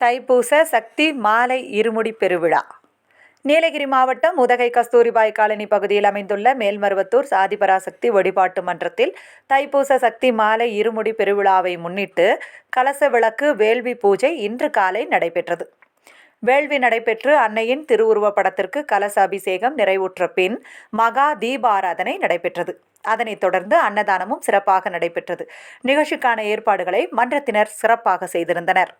தைப்பூச சக்தி மாலை இருமுடி பெருவிழா. நீலகிரி மாவட்டம் உதகை கஸ்தூரிபாய் காலனி பகுதியில் அமைந்துள்ள மேல்மருவத்தூர் ஆதிபராசக்தி வழிபாட்டு மன்றத்தில் தைப்பூச சக்தி மாலை இருமுடி பெருவிழாவை முன்னிட்டு கலச விளக்கு வேள்வி பூஜை இன்று காலை நடைபெற்றது. வேள்வி நடைபெற்று அன்னையின் திருவுருவப் படத்திற்கு கலச அபிஷேகம் நிறைவுற்ற பின் மகா தீபாராதனை நடைபெற்றது. அதனைத் தொடர்ந்து அன்னதானமும் சிறப்பாக நடைபெற்றது. நிகழ்ச்சிக்கான ஏற்பாடுகளை மன்றத்தினர் சிறப்பாக செய்திருந்தனர்.